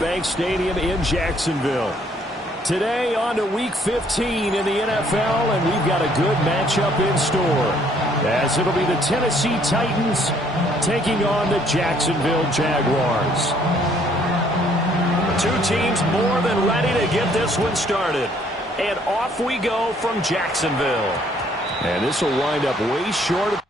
Bank Stadium in Jacksonville. Today on to Week 15 in the NFL, and we've got a good matchup in store, as it'll be the Tennessee Titans taking on the Jacksonville Jaguars. Two teams more than ready to get this one started. And off we go from Jacksonville. And this will wind up way short of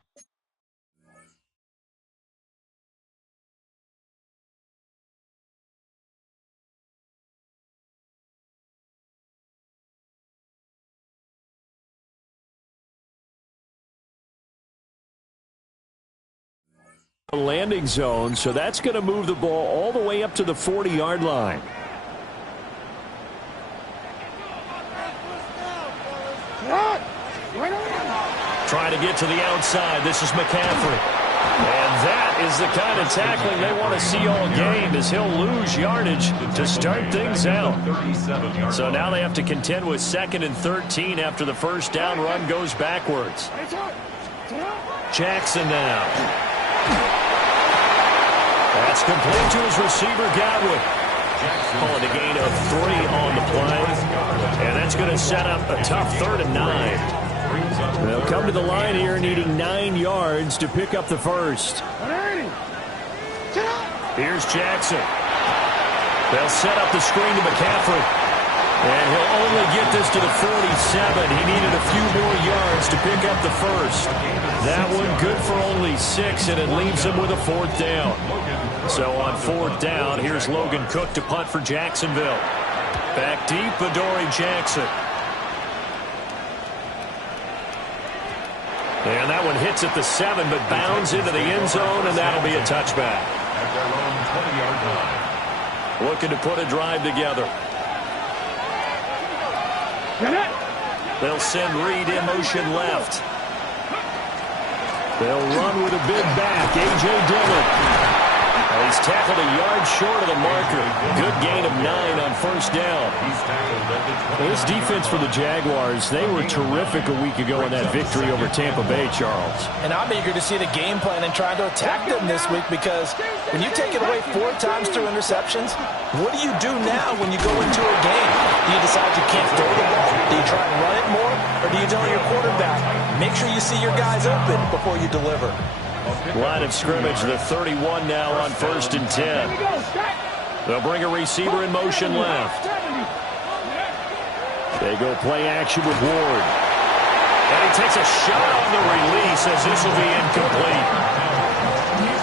landing zone, so that's going to move the ball all the way up to the 40-yard line. Trying to get to the outside. This is McCaffrey. And that is the kind of tackling they want to see all game, as he'll lose yardage to start things out. So now they have to contend with 2nd and 13 after the first down run goes backwards. Jackson now. That's complete to his receiver, Godwin. Calling a gain of 3 on the play. And that's going to set up a tough 3rd and 9. They'll come to the line here needing 9 yards to pick up the first. Here's Jackson. They'll set up the screen to McCaffrey. And he'll only get this to the 47. He needed a few more yards to pick up the first. That one good for only 6, and it leaves him with a 4th down. So on 4th down, here's Logan Cook to punt for Jacksonville. Back deep, Adoree Jackson. And that one hits at the 7, but bounds into the end zone, and that'll be a touchback. Looking to put a drive together. They'll send Reed in motion left. They'll run with a big back, A.J. Dillon. He's tackled a yard short of the marker. Good gain of 9 on first down. Well, this defense for the Jaguars, they were terrific a week ago in that victory over Tampa Bay, Charles. And I'm eager to see the game plan and try to attack them this week, because when you take it away 4 times through interceptions, what do you do now when you go into a game? Do you decide you can't throw the ball? Do you try and run it more? Or do you tell your quarterback, make sure you see your guys open before you deliver? Line of scrimmage, the 31 now on 1st and 10. They'll bring a receiver in motion left. They go play action with Ward. And he takes a shot on the release, as this will be incomplete.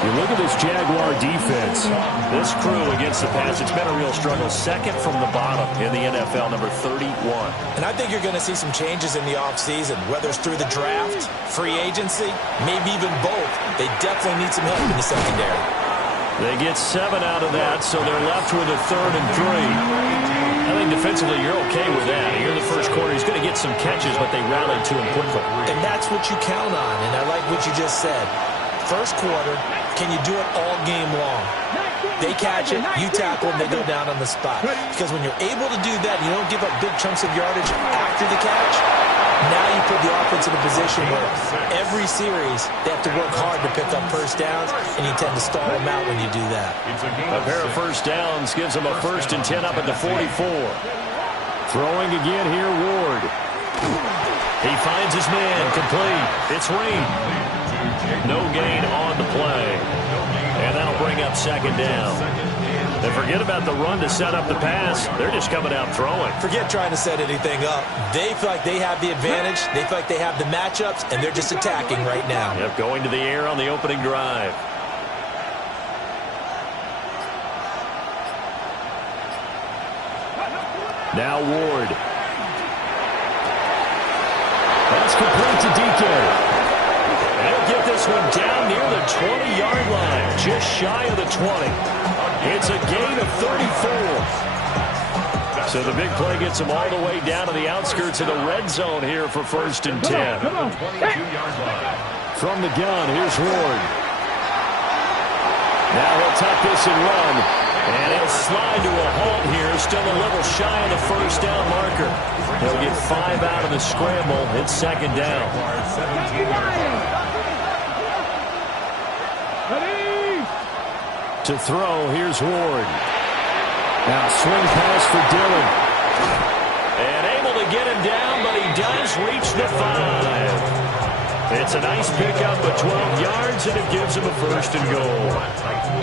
You look at this Jaguar defense. This crew against the pass, it's been a real struggle. 2nd from the bottom in the NFL, number 31. And I think you're going to see some changes in the offseason, whether it's through the draft, free agency, maybe even both. They definitely need some help in the secondary. They get 7 out of that, so they're left with a 3rd and 3. I think defensively you're okay with that. Here in the first quarter, he's going to get some catches, but they rallied to him quickly. And that's what you count on, and I like what you just said. First quarter, can you do it all game long? They catch it, you tackle them, they go down on the spot. Because when you're able to do that, you don't give up big chunks of yardage after the catch, now you put the offense in a position where every series they have to work hard to pick up first downs, and you tend to stall them out when you do that. A pair of first downs gives them a 1st and 10 up at the 44. Throwing again here, Ward. He finds his man, complete. It's Reed. No gain on the play. And that'll bring up 2nd down. And forget about the run to set up the pass. They're just coming out throwing. Forget trying to set anything up. They feel like they have the advantage. They feel like they have the matchups, and they're just attacking right now. Yep, going to the air on the opening drive. Now Ward. That's complete to DK. They'll get this one down near the 20-yard line, just shy of the 20. It's a gain of 34. So the big play gets them all the way down to the outskirts of the red zone here for 1st and 10. From the gun, here's Ward. Now he'll tuck this and run. And he'll slide to a halt here, still a little shy of the first down marker. He'll get 5 out of the scramble. It's 2nd down. To throw, here's Ward. Now swing pass for Dillon. And able to get him down, but he does reach the 5. It's a nice pickup of 12 yards, and it gives him a first and goal.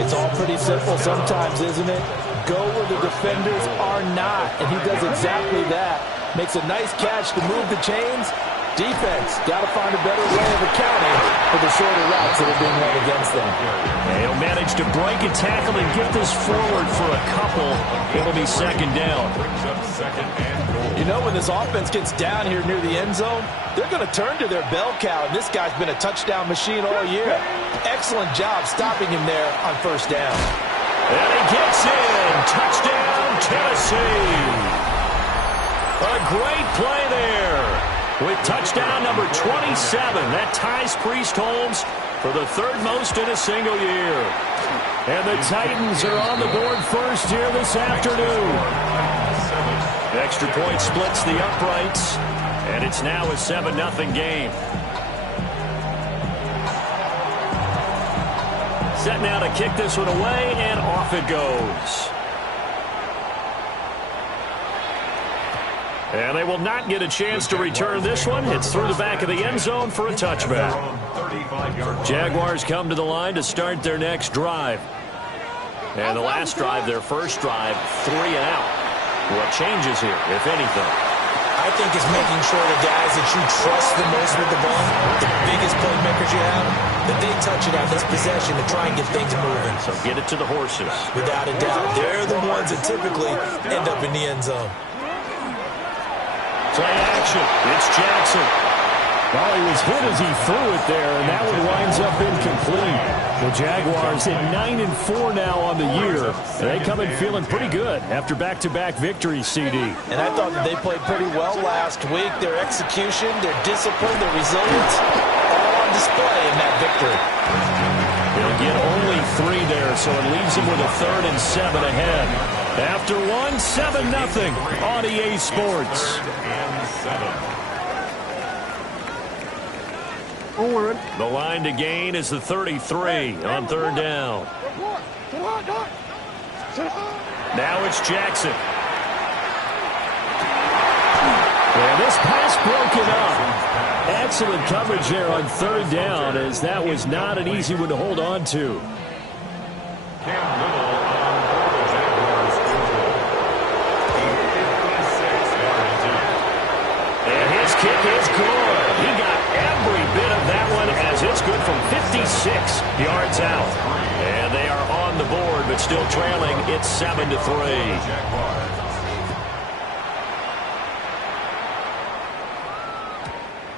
It's all pretty simple sometimes, isn't it? Go where the defenders are not, and he does exactly that. Makes a nice catch to move the chains. Defense, got to find a better way of accounting for the shorter routes that are being run against them. He'll manage to break a tackle and get this forward for a couple. It'll be second down. You know, when this offense gets down here near the end zone, they're going to turn to their bell cow, and this guy's been a touchdown machine all year. Excellent job stopping him there on first down. And he gets in. Touchdown, Tennessee. A great play there. With touchdown number 27, that ties Priest Holmes for the third most in a single year. And the Titans are on the board first here this afternoon. Extra point splits the uprights, and it's now a 7-0 game. Set now to kick this one away, and off it goes. And they will not get a chance to return this one. It's through the back of the end zone for a touchback. Jaguars come to the line to start their next drive. And the last drive, their first drive, 3 and out. What changes here, if anything? I think it's making sure the guys that you trust the most with the ball, the biggest playmakers you have, that they touch it on this possession to try and get things moving. So get it to the horses. Without a doubt. They're the ones that typically end up in the end zone. Play action. It's Jackson. Well, he was hit as he threw it there, and that one winds up incomplete. The Jaguars hit 9-4 now on the year. They come in feeling pretty good after back-to-back victories, CD. And I thought that they played pretty well last week. Their execution, their discipline, their resilience, all on display in that victory. They'll get only 3 there, so it leaves them with a 3rd and 7 ahead. After 7-0 on EA Sports. The line to gain is the 33 on 3rd down. Now it's Jackson. And this pass broken up. Excellent coverage there on 3rd down, as that was not an easy one to hold on to. Kick is good. He got every bit of that one, as it's good from 56 yards out. And they are on the board, but still trailing. It's 7-3.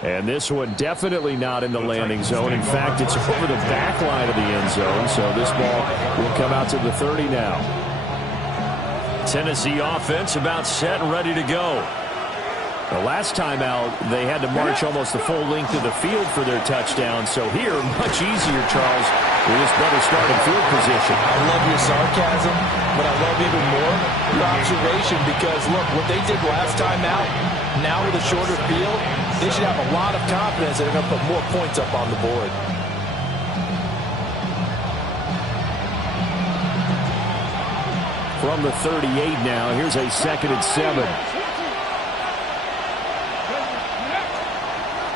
And this one definitely not in the landing zone. In fact, it's over the back line of the end zone, so this ball will come out to the 30 now. Tennessee offense about set and ready to go. The last time out, they had to march almost the full length of the field for their touchdown. So here, much easier, Charles, with this better starting field position. I love your sarcasm, but I love even more your observation, because, look, what they did last time out, now with a shorter field, they should have a lot of confidence that they're going to put more points up on the board. From the 38 now, here's a 2nd and 7.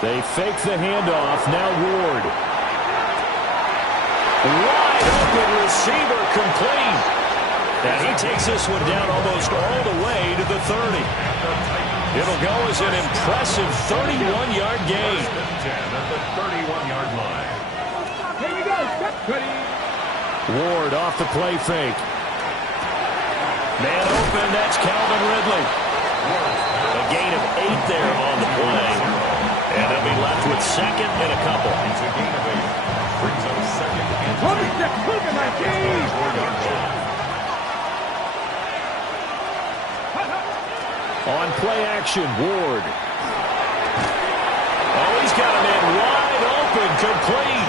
They fake the handoff. Now Ward. Wide open receiver, complete. And he takes this one down almost all the way to the 30. It'll go as an impressive 31-yard gain. At the 31-yard line. Here we go. Ward off the play fake. Man open, that's Calvin Ridley. A gain of 8 there on the play. And they'll be left with 2nd and a couple. It's a gain of 8. Brings up 2nd and 2. On play action, Ward. Oh, he's got a man wide open, complete.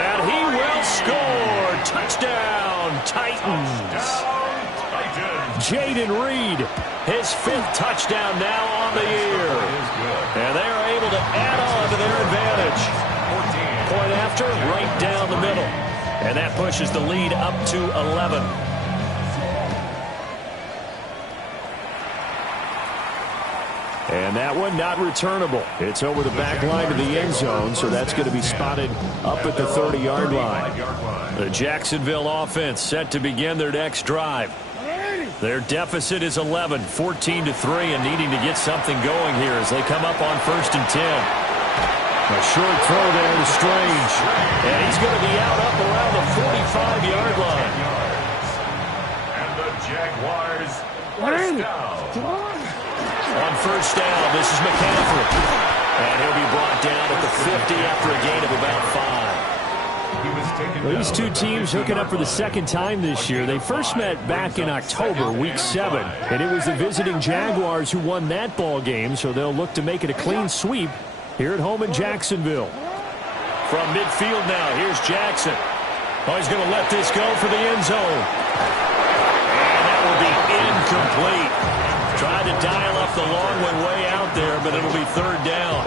And he will score. Touchdown, Titans. Jaden Reed, his 5th touchdown now on the year. And they are able to add on to their advantage. Point after, right down the middle. And that pushes the lead up to 11. And that one not returnable. It's over the back line to the end zone, so that's going to be spotted up at the 30-yard line. The Jacksonville offense set to begin their next drive. Their deficit is 11, 14-3, and needing to get something going here as they come up on 1st and 10. A short throw there to Strange. And he's going to be out up around the 45-yard line. And the Jaguars first down. On 1st down, this is McCaffrey. And he'll be brought down at the 50 after a gain of about 5. Well, these two teams hooking up for the second time this year. They first met back in October, Week 7. And it was the visiting Jaguars who won that ball game, so they'll look to make it a clean sweep here at home in Jacksonville. From midfield now, here's Jackson. Oh, he's going to let this go for the end zone. And that will be incomplete. Tried to dial up the long one way out there, but it'll be 3rd down.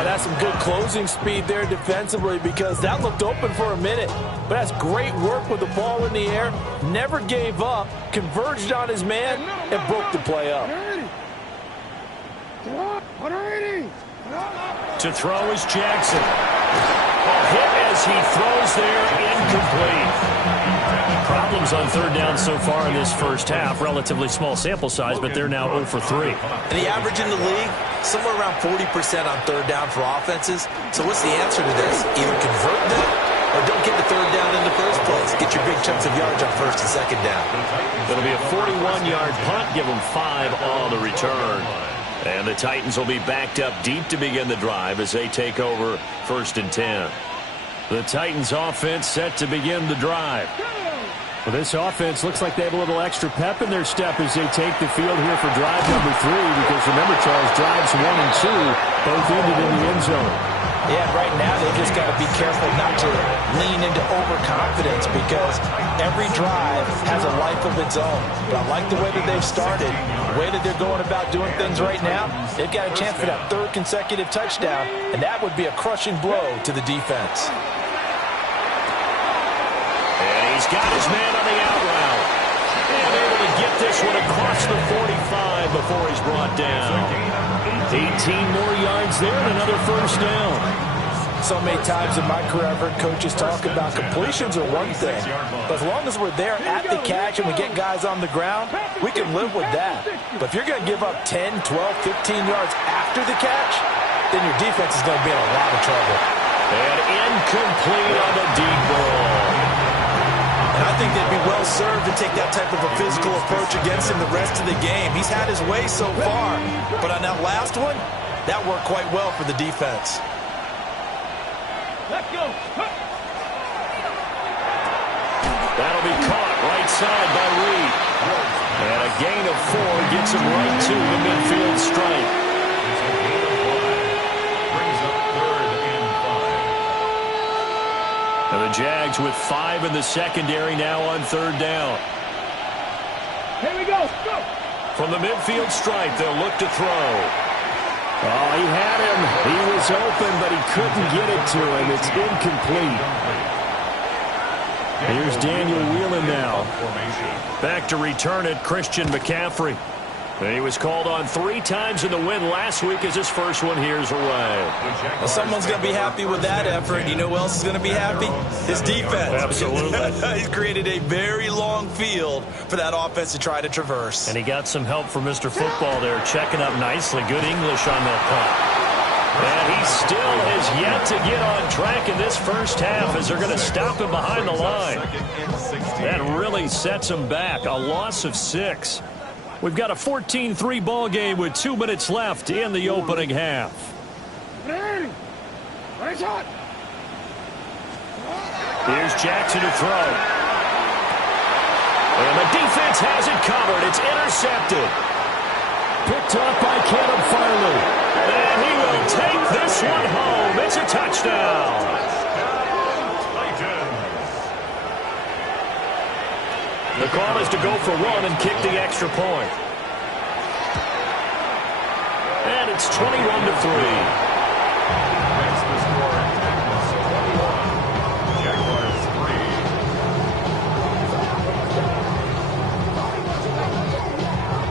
That's some good closing speed there defensively because that looked open for a minute. But that's great work with the ball in the air. Never gave up, converged on his man, and broke the play up. To throw is Jackson. Hit as he throws there, incomplete. Problems on 3rd down so far in this first half. Relatively small sample size, but they're now 0 for 3. And the average in the league, somewhere around 40% on 3rd down for offenses. So what's the answer to this? Either convert them or don't get the 3rd down in the first place. Get your big chunks of yards on 1st and 2nd down. It'll be a 41-yard punt. Give them 5 on the return. And the Titans will be backed up deep to begin the drive as they take over 1st and 10. The Titans offense set to begin the drive. Well, this offense looks like they have a little extra pep in their step as they take the field here for drive number 3, because remember, Charles, drives 1 and 2 both ended in the end zone. Yeah, right now they just got to be careful not to lean into overconfidence because every drive has a life of its own. But I like the way that they've started, the way that they're going about doing things right now. They've got a chance for that 3rd consecutive touchdown, and that would be a crushing blow to the defense. He's got his man on the out route. And able to get this one across the 45 before he's brought down. 18 more yards there and another 1st down. So many times in my career, I've heard coaches talk about completions are one thing. But as long as we're there at the catch and we get guys on the ground, we can live with that. But if you're going to give up 10, 12, 15 yards after the catch, then your defense is going to be in a lot of trouble. And incomplete on the deep ball. And I think they'd be well served to take that type of a physical approach against him the rest of the game. He's had his way so far, but on that last one, that worked quite well for the defense. Let's go. That'll be caught right side by Reed. And a gain of 4 gets him right to the midfield stripe. And the Jags with 5 in the secondary now on 3rd down. Here we go. Go. From the midfield stripe, they'll look to throw. Oh, he had him. He was open, but he couldn't get it to him. It's incomplete. Here's Daniel Whelan now. Back to return it, Christian McCaffrey. And he was called on 3 times in the win last week as his first one here's away. Well, someone's going to be happy with that effort. You know who else is going to be happy? His defense. Absolutely. He's created a very long field for that offense to try to traverse. And he got some help from Mr. Football there, checking up nicely. Good English on that punt. And he still has yet to get on track in this first half as they're going to stop him behind the line. That really sets him back. A loss of 6. We've got a 14-3 ball game with 2 minutes left in the opening half. Here's Jackson to throw. And the defense has it covered. It's intercepted. Picked up by Caleb Farley. And he will take this one home. It's a touchdown. The call is to go for 1 and kick the extra point. And it's 21-3.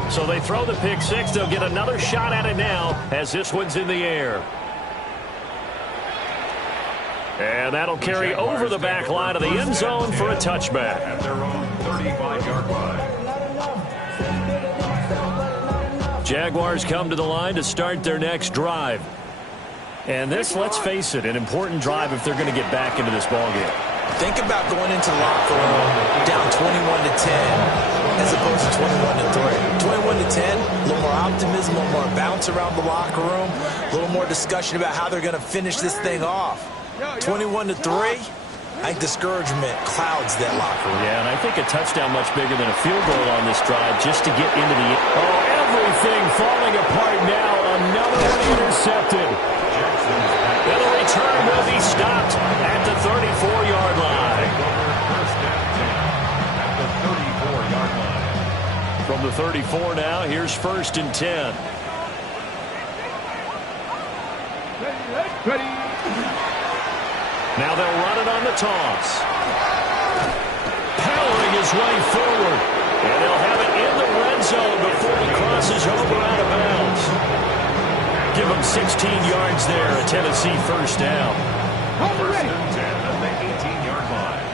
So they throw the pick six. They'll get another shot at it now as this one's in the air. And that'll carry over the back line of the end zone for a touchback. At their own 35-yard line. Jaguars come to the line to start their next drive. And this, let's face it, an important drive if they're going to get back into this ballgame. Think about going into the locker room down 21-10 as opposed to 21-3. 21-10, a little more optimism, a little more bounce around the locker room, a little more discussion about how they're going to finish this thing off. 21-3, I think discouragement clouds that locker room. Yeah, and I think a touchdown much bigger than a field goal on this drive just to get into the... Oh, everything falling apart now. Another one intercepted. And the return will be stopped at the 34-yard line. At the 34-yard line. From the 34 now, here's 1st and 10. Ready. Now they'll run it on the toss. Powering his way forward. And they'll have it in the red zone before he crosses over out of bounds. Give him 16 yards there, a Tennessee first down. First and 10 at the 18-yard line.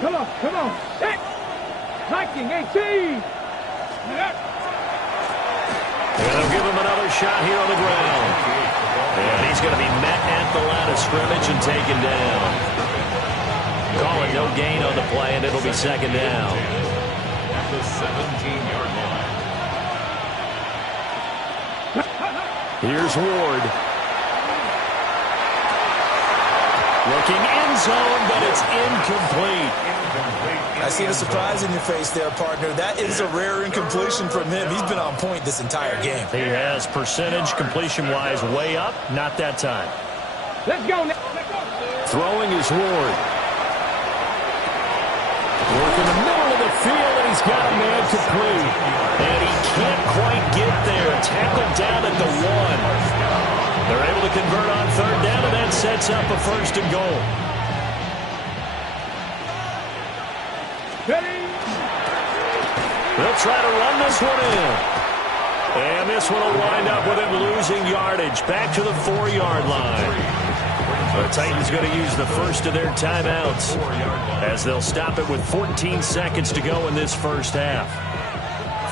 Come on. Hey. Viking 18. And they'll give him another shot here on the ground. And he's going to be met at the line of scrimmage and taken down. Call it no gain on the play, and it'll be 2nd down. At the 17-yard line. Here's Ward. Looking end zone, but it's incomplete. I see the surprise in your face there, partner. That is a rare incompletion from him. He's been on point this entire game. He has percentage completion-wise way up. Not that time. Let's go now. Throwing is Ward. Working the middle of the field, and he's got a man complete. And he can't quite get there. Tackled down at the 1. They're able to convert on 3rd down, and that sets up a 1st and goal. They'll try to run this one in. And this one will wind up with him losing yardage. Back to the 4-yard line. The Titans going to use the first of their timeouts as they'll stop it with 14 seconds to go in this first half.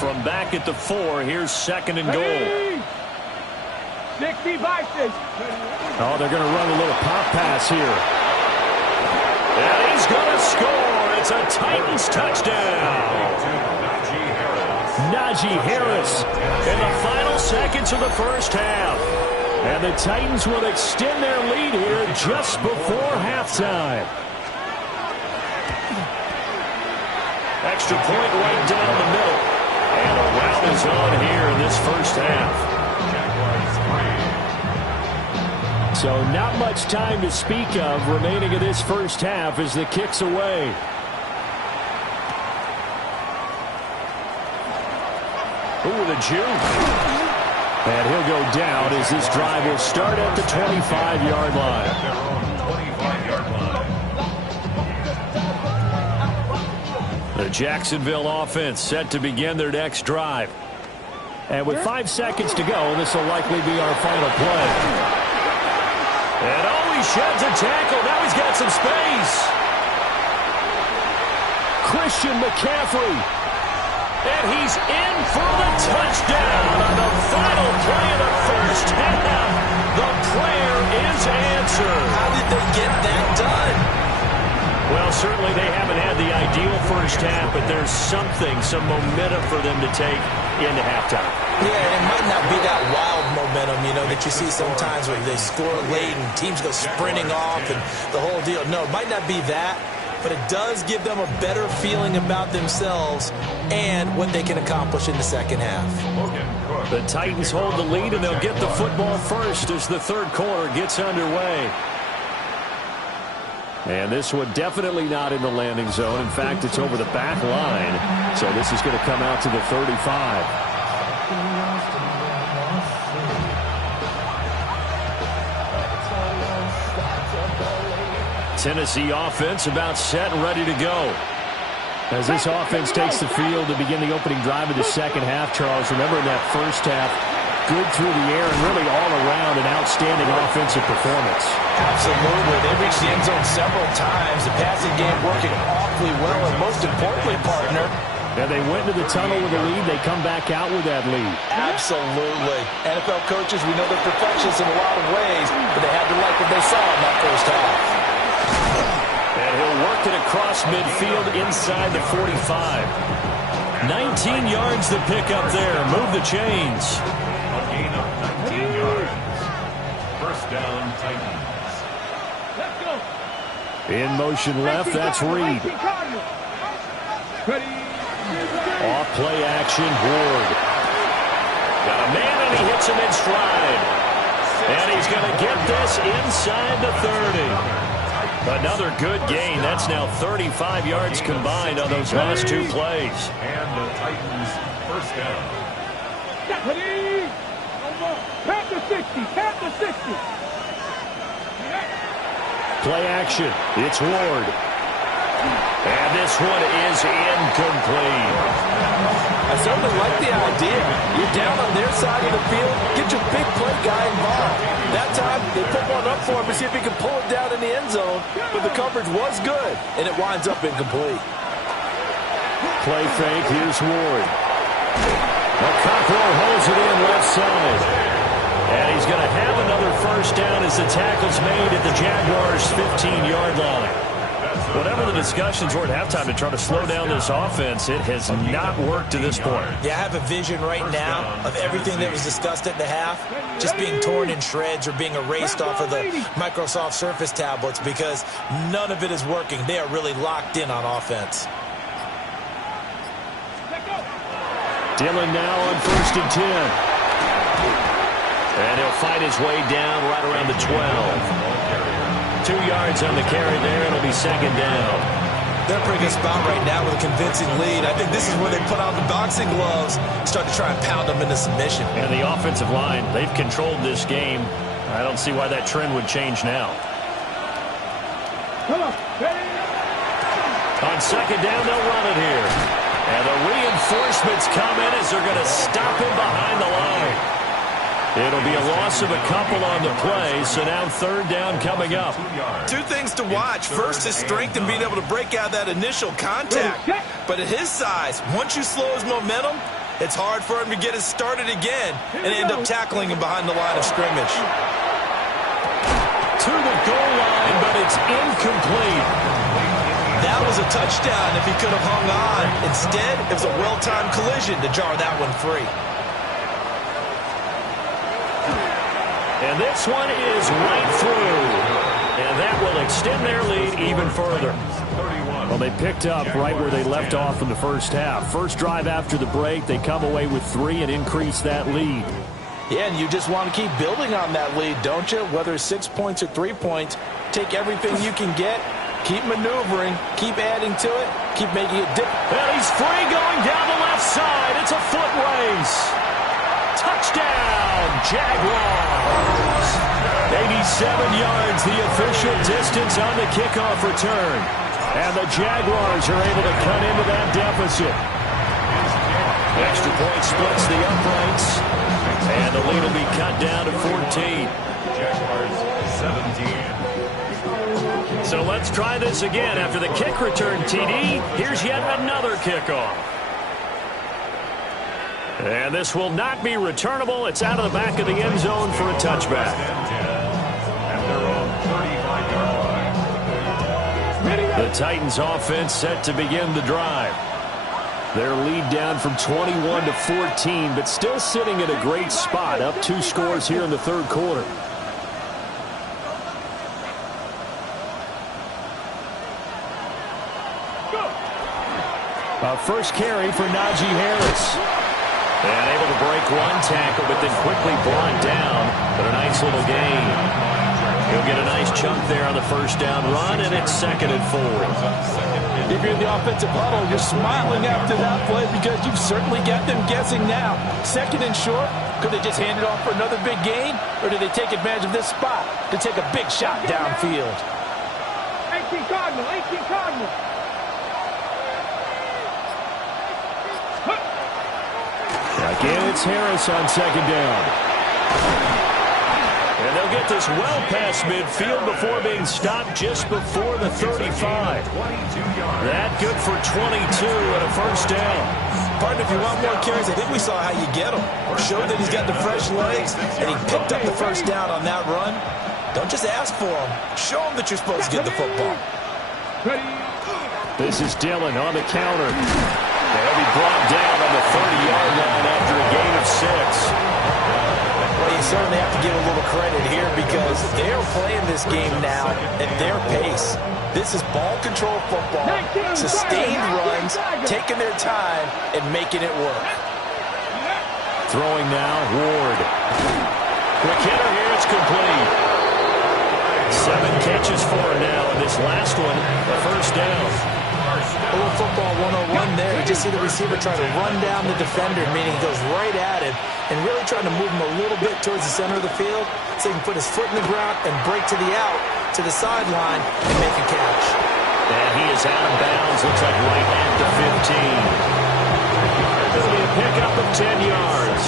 From back at the 4, here's 2nd and goal. 60 Vikings. Oh, they're going to run a little pop pass here. And he's going to score. It's a Titans touchdown. Najee Harris in the final seconds of the first half. And the Titans will extend their lead here just before halftime. Extra point right down the middle. And a rout is on here in this first half. So not much time to speak of remaining in this first half as the kick's away. Ooh, the juke. And he'll go down as this drive will start at the 25-yard line. The Jacksonville offense set to begin their next drive. And with 5 seconds to go, this will likely be our final play. And oh, he sheds a tackle. Now he's got some space. Christian McCaffrey. And he's in for the touchdown on the final play of the first half. The prayer is answered. How did they get that done? Well, certainly they haven't had the ideal first half, but there's some momentum for them to take into halftime. Yeah, and it might not be that wild momentum, that you see sometimes where they score late and teams go sprinting off and the whole deal. No, it might not be that. But it does give them a better feeling about themselves and what they can accomplish in the second half. The Titans hold the lead, and they'll get the football first as the third quarter gets underway. And this one definitely not in the landing zone. In fact, it's over the back line. So this is going to come out to the 35. Tennessee offense about set and ready to go. As this offense takes the field to begin the opening drive of the second half, Charles, remember in that first half, good through the air and really all around an outstanding offensive performance. Absolutely. They reached the end zone several times. The passing game working awfully well, and most importantly, partner, yeah, they went to the tunnel with a lead. They come back out with that lead. Absolutely. NFL coaches, we know they're perfectionists in a lot of ways, but they had to like what they saw in that first half. And he'll work it across midfield inside the 45. 19 yards to pick up there. Move the chains. A gain of 19 yards. First down, Titans. Let's go. In motion left, that's Reed. Off play action, Ward. Got a man and he hits him in stride. And he's going to get this inside the 30. Another good gain. That's now 35 yards combined on those last two plays. And the Titans first down. Pat the 60. Pat the 60. Play action. It's Ward. And this one is incomplete. I certainly like the idea. You're down on their side of the field. Get your big play guy involved. That time, they put one up for him to see if he can pull it down in the end zone. But the coverage was good, and it winds up incomplete. Play fake. Here's Ward. McCockrell holds it in left side. And he's going to have another first down as the tackle's made at the Jaguars' 15-yard line. Whatever the discussions were at halftime to try to slow down this offense, it has not worked to this point. Yeah, I have a vision right now of everything that was discussed at the half just being torn in shreds or being erased off of the Microsoft Surface tablets because none of it is working. They are really locked in on offense. Dillon now on 1st and 10. And he'll fight his way down right around the 12. 2 yards on the carry there. It'll be second down. They're in a pretty good spot right now with a convincing lead. I think this is where they put on the boxing gloves and start to try and pound them into submission. And the offensive line, they've controlled this game. I don't see why that trend would change now. On second down, they'll run it here. And the reinforcements come in as they're going to stop him behind the line. It'll be a loss of a couple on the play, so now third down coming up. Two things to watch. First, his strength and being able to break out that initial contact. But at his size, once you slow his momentum, it's hard for him to get it started again and end up tackling him behind the line of scrimmage. To the goal line, but it's incomplete. That was a touchdown if he could have hung on. Instead, it was a well-timed collision to jar that one free. And this one is right through. And that will extend their lead even further. Well, they picked up right where they left off in the first half. First drive after the break, they come away with 3 and increase that lead. Yeah, and you just want to keep building on that lead, don't you? Whether it's 6 points or 3 points, take everything you can get, keep maneuvering, keep adding to it, keep making it difficult. And he's free going down the left side. It's a foot race. Touchdown, Jaguars. 87 yards, the official distance on the kickoff return. And the Jaguars are able to cut into that deficit. Extra point splits the uprights. And the lead will be cut down to 14. Jaguars 17. So let's try this again. After the kick return, TD, here's yet another kickoff. And this will not be returnable. It's out of the back of the end zone for a touchback. And they're on 35-yard line. The Titans offense set to begin the drive. Their lead down from 21 to 14, but still sitting at a great spot, up 2 scores here in the third quarter. First carry for Najee Harris. And able to break one tackle, but then quickly brought down. But a nice little gain. He'll get a nice chunk there on the first down run, and it's 2nd and 4. If you're in the offensive huddle, you're smiling after that play because you've certainly got them guessing now. 2nd and short, could they just hand it off for another big gain? Or do they take advantage of this spot to take a big shot downfield? 18 Cardinal, 18 Cardinal. Again, it's Harris on second down. And they'll get this well past midfield before being stopped just before the 35. That good for 22 and a first down. Partner, if you want more carries, I think we saw how you get him. Showed that he's got the fresh legs, and he picked up the first down on that run. Don't just ask for him. Show him that you're supposed to get the football. This is Dillon on the counter. And he'll be brought down on the 30-yard line after a gain of 6. Well, you certainly have to give a little credit here because they're playing this game now at their pace. This is ball control football, sustained runs, taking their time, and making it work. Throwing now, Ward. Quick hitter here, it's complete. 7 catches for him now, and this last one, a first down. A little football 101 there. You just see the receiver try to run down the defender, meaning he goes right at him and really trying to move him a little bit towards the center of the field so he can put his foot in the ground and break to the out, to the sideline, and make a catch. And he is out of bounds. Looks like right at the 15. It'll be a pickup of 10 yards.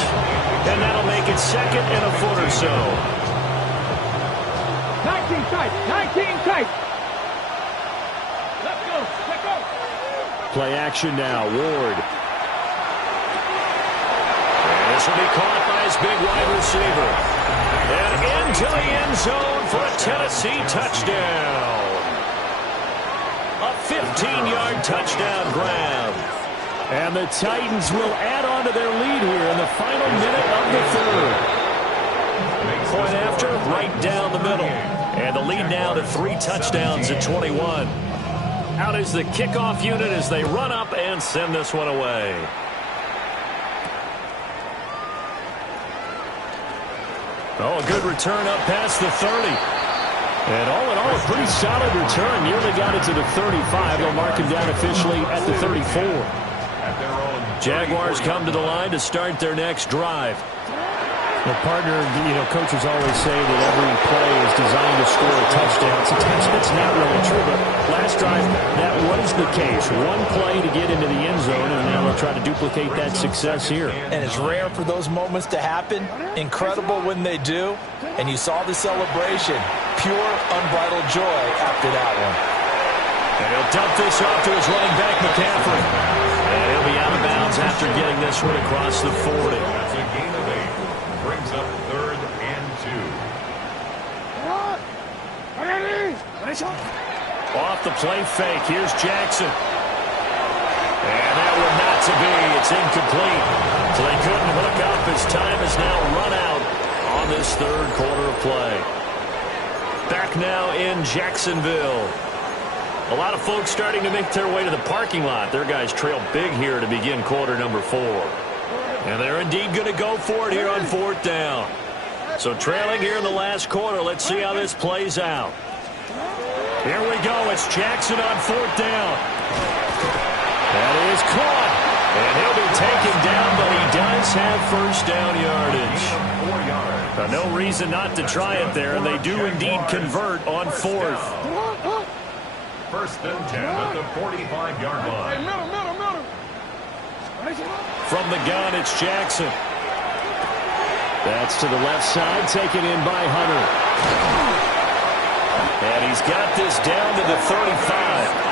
And that'll make it second and a foot or so. 19 tight. 19 tight. Let's go. Let's go. Play action now. Ward. And this will be caught by his big wide receiver. And into the end zone for a Tennessee touchdown. A 15-yard touchdown grab. And the Titans will add on to their lead here in the final minute of the third. Point after, right down the middle. And the lead now to 3 touchdowns at 21. Out is the kickoff unit as they run up and send this one away. Oh, a good return up past the 30. And all in all, a pretty solid return. Nearly got it to the 35. They'll mark him down officially at the 34. Jaguars come to the line to start their next drive. Well, partner, coaches always say that every play is designed to score a touchdown. Sometimes that's not really true, but last drive, that was the case. One play to get into the end zone, and now they'll try to duplicate that success here. And it's rare for those moments to happen. Incredible when they do. And you saw the celebration. Pure, unbridled joy after that one. And he'll dump this off to his running back, McCaffrey. And he'll be out of bounds after getting this one across the 40. That's a gain of 8. Brings up 3rd and 2. Off the play fake. Here's Jackson. And that one not to be. It's incomplete. So they couldn't hook up. His time is now run out on this third quarter of play. Back now in Jacksonville. A lot of folks starting to make their way to the parking lot. Their guys trail big here to begin quarter number 4. And they're indeed going to go for it here on 4th down. So trailing here in the last quarter. Let's see how this plays out. Here we go. It's Jackson on 4th down. That is caught. And he'll be taken down, but he does have first down yardage. 4 yards. No reason not to try it there, and they do indeed convert on 4th. 1st and 10 at the 45-yard line. From the gun, it's Jackson. That's to the left side, taken in by Hunter. And he's got this down to the 35.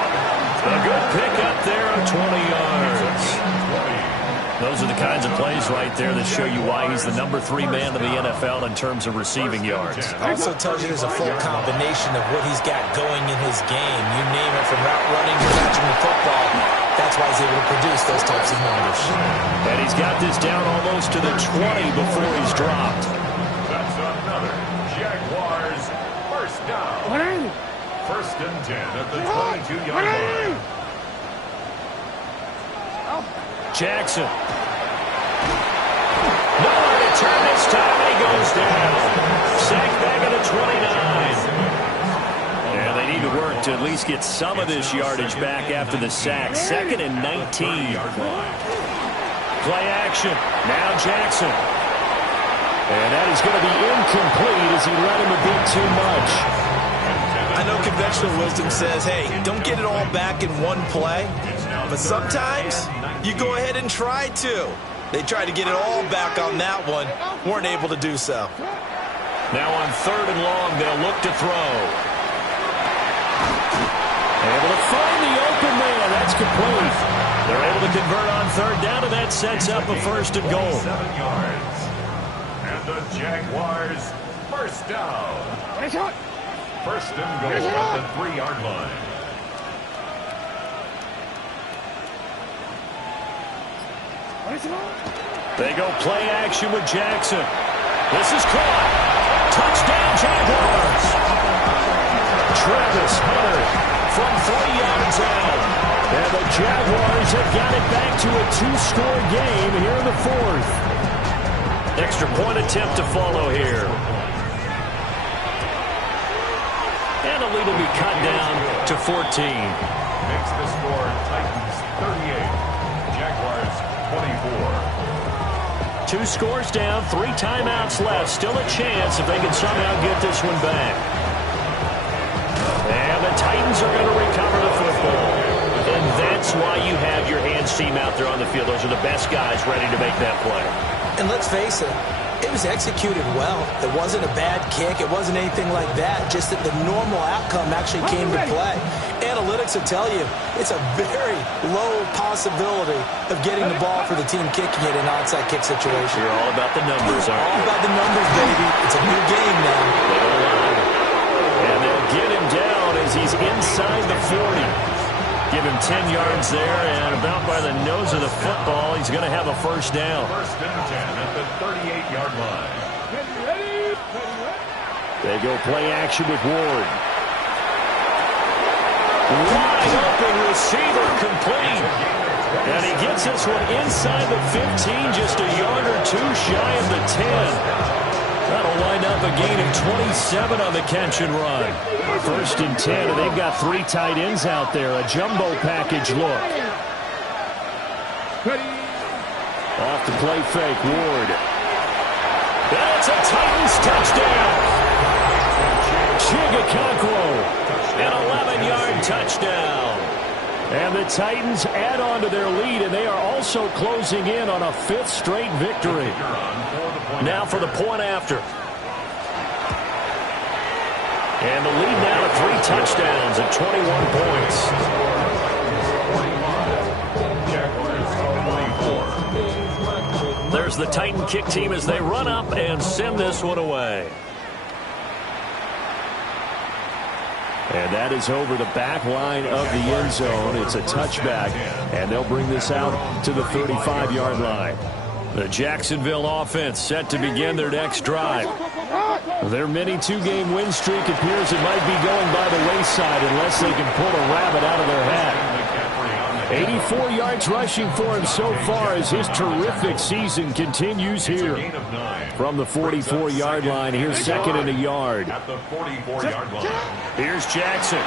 A good pickup there of 20 yards. Those are the kinds of plays right there that show you why he's the number 3 man in the NFL in terms of receiving yards. Also tells you there's a full combination of what he's got going in his game. You name it, from route running to catching the football. That's why he's able to produce those types of numbers. And he's got this down almost to the 20 before he's dropped. That's another Jaguars first down. 1st and 10 at the 22-yard line. Jackson. Nowhere to turn this time, and he goes down. Sacked back at the 29. And they need to work to at least get some of this yardage back after the sack. 2nd and 19. Play action. Now Jackson. And that is going to be incomplete as he let him a bit too much. I know conventional wisdom says, hey, don't get it all back in one play. But sometimes you go ahead and try to. They tried to get it all back on that one. Weren't able to do so. Now on 3rd and long, they'll look to throw. Able to find the open man. That's complete. They're able to convert on 3rd down, and that sets up a 1st and goal. 7 yards. And the Jaguars, first down. 1st and goal at the 3-yard line. They go play action with Jackson. This is caught. Touchdown, Jaguars. Travis Hunter from 3 yards out. And the Jaguars have got it back to a 2-score game here in the 4th. Extra point attempt to follow here. And the lead will be cut down to 14. Makes the score Titans 38. Jaguars 24. 2 scores down, 3 timeouts left. Still a chance if they can somehow get this one back. And the Titans are going to recover the football. And that's why you have your hands team out there on the field. Those are the best guys ready to make that play. And let's face it, it was executed well. It wasn't a bad kick. It wasn't anything like that. Just that the normal outcome actually came to play. Analytics will tell you it's a very low possibility of getting the ball for the team kicking it in an onside kick situation. You're all about the numbers, aren't you? All about the numbers, baby. It's a new game now. And they'll get him down as he's inside the 40. Give him 10 yards there, and about by the nose of the football, he's going to have a 1st down. 1st and 10 at the 38-yard line. They go play action with Ward. Wide open receiver complete. And he gets this one inside the 15, just a yard or 2 shy of the 10. That'll wind up a gain of 27 on the catch and run. 1st and 10, and they've got 3 tight ends out there. A jumbo package look. Off the play fake, Ward. That's a Titans touchdown. Chigakonkwo. An 11-yard touchdown. And the Titans add on to their lead, and they are also closing in on a 5th straight victory. Now for the point after. And the lead now to 3 touchdowns at 21 points. There's the Titan kick team as they run up and send this one away. And that is over the back line of the end zone. It's a touchback, and they'll bring this out to the 35-yard line. The Jacksonville offense set to begin their next drive. Their mini 2-game win streak appears it might be going by the wayside unless they can pull a rabbit out of their hat. 84 yards rushing for him so far as his terrific season continues here. From the 44-yard line, here's 2nd and a yard. At the 44-yard line. Here's Jackson.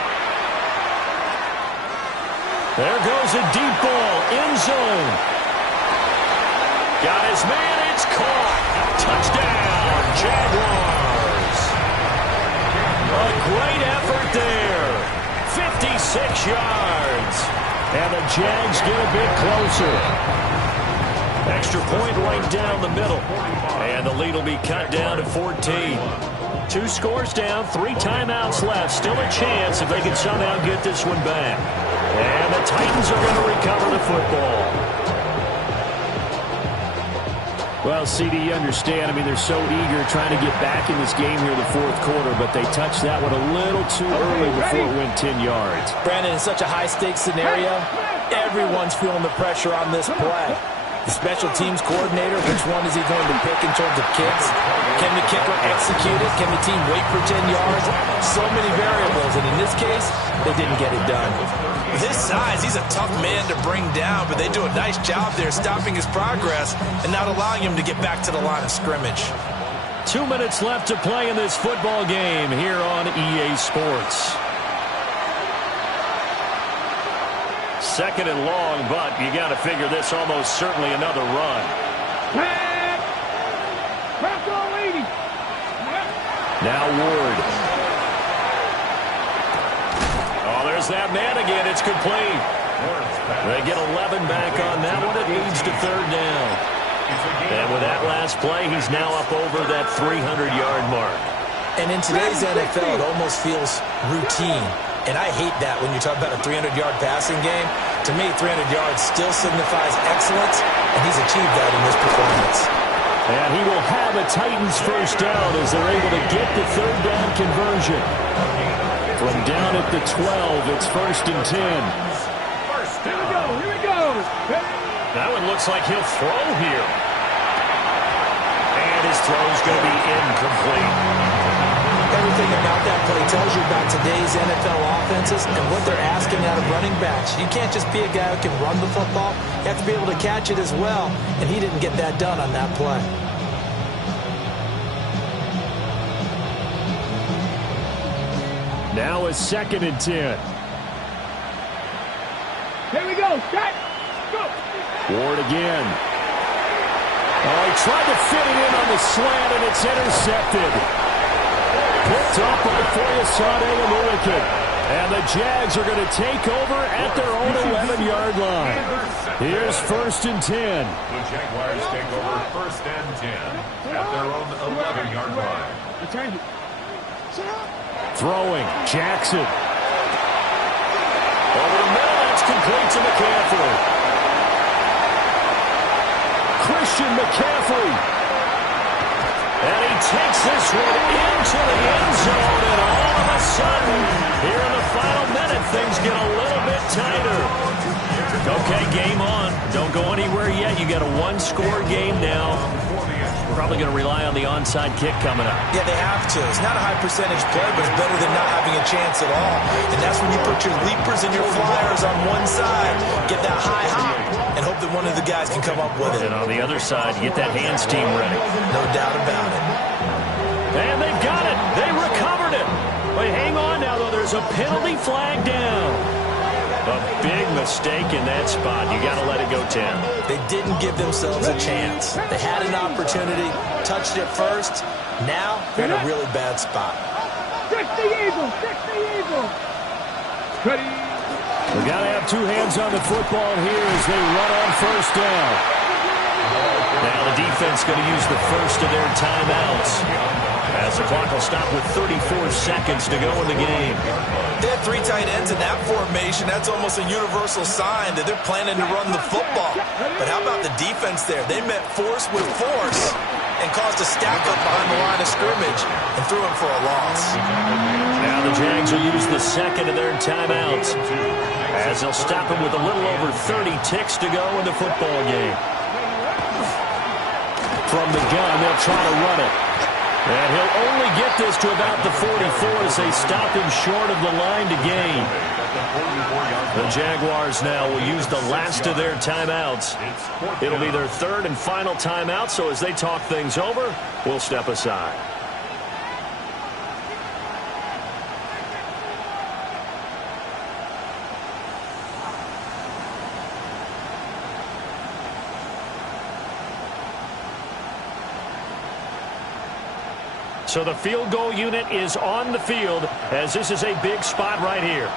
There goes a deep ball, end zone. Got his man, it's caught. Touchdown, Jaguars. A great effort there. 56 yards. And the Jags get a bit closer. Extra point right down the middle. And the lead will be cut down to 14. 2 scores down, 3 timeouts left. Still a chance if they can somehow get this one back. And the Titans are going to recover the football. Well, CD, you understand. I mean, they're so eager trying to get back in this game here in the 4th quarter, but they touched that one a little too early before it went 10 yards. Brandon, in such a high-stakes scenario, everyone's feeling the pressure on this play. The special teams coordinator, which one is he going to pick in terms of kicks? Can the kicker execute it? Can the team wait for 10 yards? So many variables, and in this case, they didn't get it done. With his size, he's a tough man to bring down, but they do a nice job there stopping his progress and not allowing him to get back to the line of scrimmage. 2 minutes left to play in this football game here on EA Sports. 2nd and long, but you got to figure this almost certainly another run. Now Ward. Oh, there's that man again. It's complete. They get 11 back on that one. It leads to 3rd down. And with that last play, he's now up over that 300-yard mark. And in today's NFL, it almost feels routine. And I hate that when you talk about a 300-yard passing game. To me, 300 yards still signifies excellence, and he's achieved that in this performance. And he will have a Titans first down as they're able to get the third down conversion. From down at the 12, it's 1st and 10. Here we go. That one looks like he'll throw here. And his throw's going to be incomplete. Everything about that play tells you about today's NFL offenses and what they're asking out of running backs. You can't just be a guy who can run the football. You have to be able to catch it as well, and he didn't get that done on that play. Now a 2nd and 10. Here we go. Set. Go. Ward again. Oh, he tried to fit it in on the slant, and it's intercepted. Picked up by Foyesade and Milliken. And the Jags are going to take over at their own 11-yard line. Here's 1st and 10. The Jaguars take over 1st and 10 at their own 11-yard line. Return it. Throwing, Jackson. Over the middle, it's complete to McCaffrey. Christian McCaffrey. And he takes this one into the end zone, and all of a sudden, here in the final minute, things get a little bit tighter. Okay, game on. Don't go anywhere yet. You got a one-score game now. Probably going to rely on the onside kick coming up. Yeah, they have to. It's not a high-percentage play, but it's better than not having a chance at all. And that's when you put your leapers and your flyers on one side, get that high hop, and hope that one of the guys can come up with it. And on the other side, get that hands team ready. No doubt about it. And they've got it. They recovered it. Wait, hang on now, though. There's a penalty flag down. A big mistake in that spot. You got to let it go 10. They didn't give themselves a chance. They had an opportunity, touched it first. Now they're in a really bad spot. Check the eagle. Check the eagle. Ready. We got to have two hands on the football here as they run on 1st down. Now the defense going to use the first of their timeouts, as the clock will stop with 34 seconds to go in the game. They had 3 tight ends in that formation. That's almost a universal sign that they're planning to run the football. But how about the defense there? They met force with force and caused a stack up behind the line of scrimmage and threw him for a loss. Now the Jags will use the second of their timeouts, as they'll stop him with a little over 30 ticks to go in the football game. From the gun, they'll try to run it. And he'll only get this to about the 44 as they stop him short of the line to gain. The Jaguars now will use the last of their timeouts. It'll be their 3rd and final timeout, so as they talk things over, we'll step aside. So the field goal unit is on the field, as this is a big spot right here.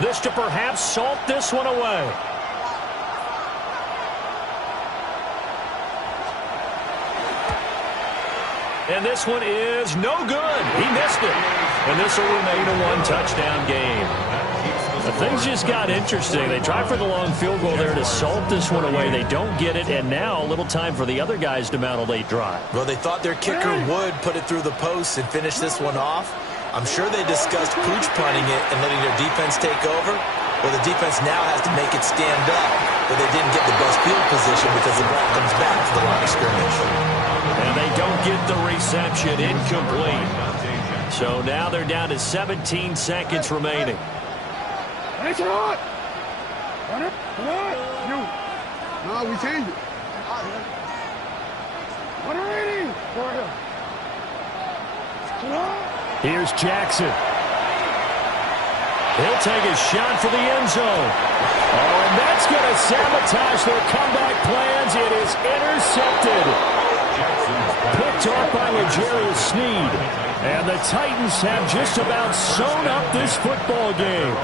This to perhaps salt this one away. And this one is no good. He missed it. And this will remain a one-touchdown game. Things just got interesting. They try for the long field goal there to salt this one away. They don't get it, and now a little time for the other guys to mount a late drive. Well, they thought their kicker would put it through the post and finish this one off. I'm sure they discussed pooch punting it and letting their defense take over. Well, the defense now has to make it stand up, but they didn't get the best field position because the ball comes back to the line of scrimmage. And they don't get the reception. Incomplete. So now they're down to 17 seconds remaining. It's hot. No, we changed it. What are ready? Here's Jackson. He'll take a shot for the end zone. Oh, and that's going to sabotage their comeback plans. It is intercepted. Picked off by L'Jarius Sneed. And the Titans have just about sewn up this football game.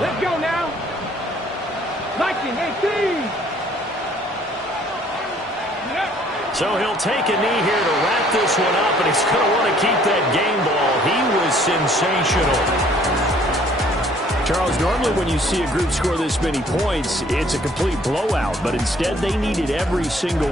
Let's go now. 19, 18. So he'll take a knee here to wrap this one up, and he's going to want to keep that game ball. He was sensational. Charles, normally when you see a group score this many points, it's a complete blowout, but instead they needed every single one.